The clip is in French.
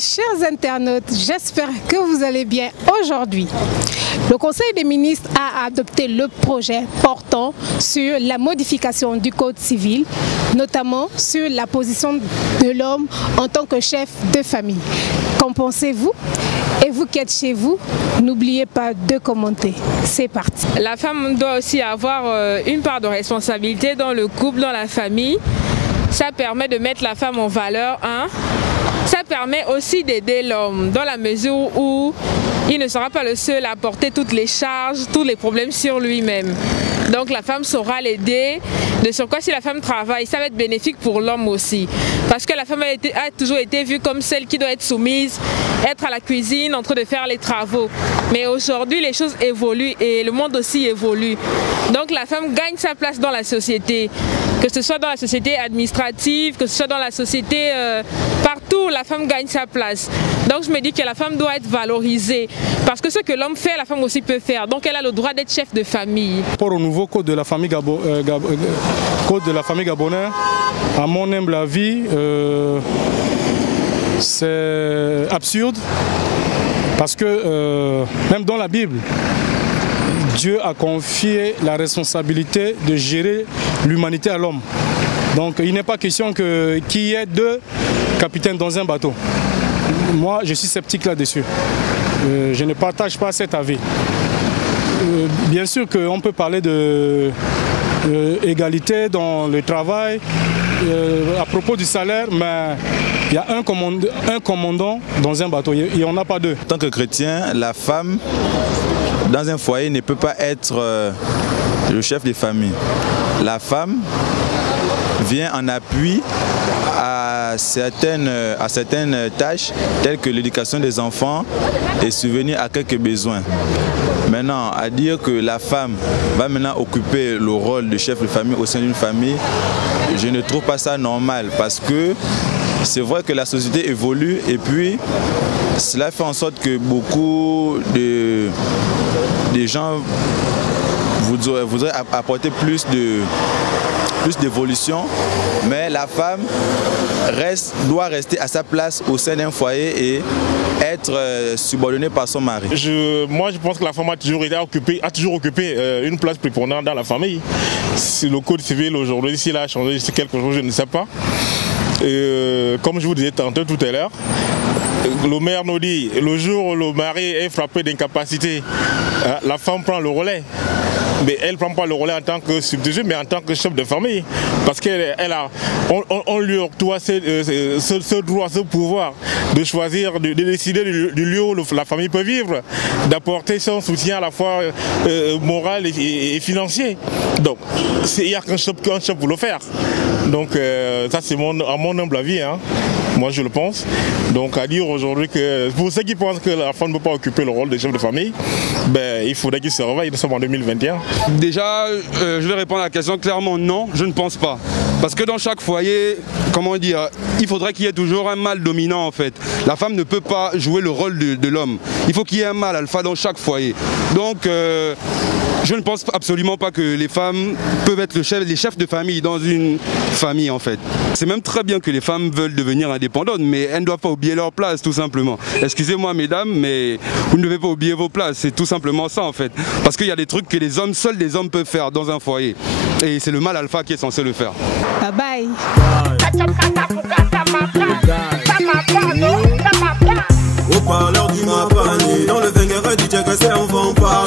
Chers internautes, j'espère que vous allez bien aujourd'hui. Le Conseil des ministres a adopté le projet portant sur la modification du Code civil, notamment sur la position de l'homme en tant que chef de famille. Qu'en pensez-vous? Et vous qui êtes chez vous, n'oubliez pas de commenter. C'est parti. La femme doit aussi avoir une part de responsabilité dans le couple, dans la famille. Ça permet de mettre la femme en valeur, hein. Ça permet aussi d'aider l'homme dans la mesure où il ne sera pas le seul à porter toutes les charges, tous les problèmes sur lui-même. Donc la femme saura l'aider. De surcroît, si la femme travaille, ça va être bénéfique pour l'homme aussi. Parce que la femme a toujours été vue comme celle qui doit être soumise, être à la cuisine, en train de faire les travaux. Mais aujourd'hui, les choses évoluent et le monde aussi évolue. Donc la femme gagne sa place dans la société. Que ce soit dans la société administrative, que ce soit dans la société, partout, la femme gagne sa place. Donc je me dis que la femme doit être valorisée. Parce que ce que l'homme fait, la femme aussi peut faire. Donc elle a le droit d'être chef de famille. Pour au nouveau code de la famille, gabonaise, à mon humble avis, c'est absurde. Parce que même dans la Bible, Dieu a confié la responsabilité de gérer l'humanité à l'homme. Donc il n'est pas question qu'il y ait deux capitaines dans un bateau. Moi, je suis sceptique là-dessus. Je ne partage pas cet avis. Bien sûr qu'on peut parler d'égalité dans le travail, à propos du salaire, mais il y a un commandant dans un bateau, il n'y en a pas deux. En tant que chrétien, la femme dans un foyer ne peut pas être le chef de famille. La femme vient en appui à certaines tâches telles que l'éducation des enfants et subvenir à quelques besoins. Maintenant, à dire que la femme va maintenant occuper le rôle de chef de famille au sein d'une famille, je ne trouve pas ça normal parce que c'est vrai que la société évolue et puis cela fait en sorte que beaucoup de gens voudraient apporter plus d'évolution, mais la femme doit rester à sa place au sein d'un foyer et être subordonnée par son mari. Moi, je pense que la femme a toujours occupé une place prépondérante dans la famille. Si le code civil aujourd'hui, s'il a changé quelque chose, je ne sais pas. Comme je vous disais tantôt tout à l'heure, le maire nous dit, le jour où le mari est frappé d'incapacité, la femme prend le relais. Mais elle ne prend pas le relais en tant que substitut, mais en tant que chef de famille. Parce qu'on lui octroie ce droit, ce pouvoir de choisir, de décider du lieu où la famille peut vivre, d'apporter son soutien à la fois moral et financier. Donc, il n'y a qu'un chef pour le faire. Donc, ça c'est à mon humble avis, hein. Moi je le pense. Donc à dire aujourd'hui que pour ceux qui pensent que la femme ne peut pas occuper le rôle de chef de famille, ben, il faudrait qu'ils se réveillent, nous sommes en 2021. Déjà, je vais répondre à la question clairement non, je ne pense pas. Parce que dans chaque foyer, comment dire, il faudrait qu'il y ait toujours un mâle dominant en fait. La femme ne peut pas jouer le rôle de l'homme. Il faut qu'il y ait un mâle alpha dans chaque foyer. Donc je ne pense absolument pas que les femmes peuvent être les chefs de famille dans une famille en fait. C'est même très bien que les femmes veulent devenir indépendantes, mais elles ne doivent pas oublier leur place tout simplement. Excusez-moi mesdames, mais vous ne devez pas oublier vos places, c'est tout simplement ça en fait. Parce qu'il y a des trucs que seuls les hommes peuvent faire dans un foyer. Et c'est le mâle alpha qui est censé le faire. Bye bye. Au parleur du Mapani, dans le Vengereux du Tchèque, c'est un vent par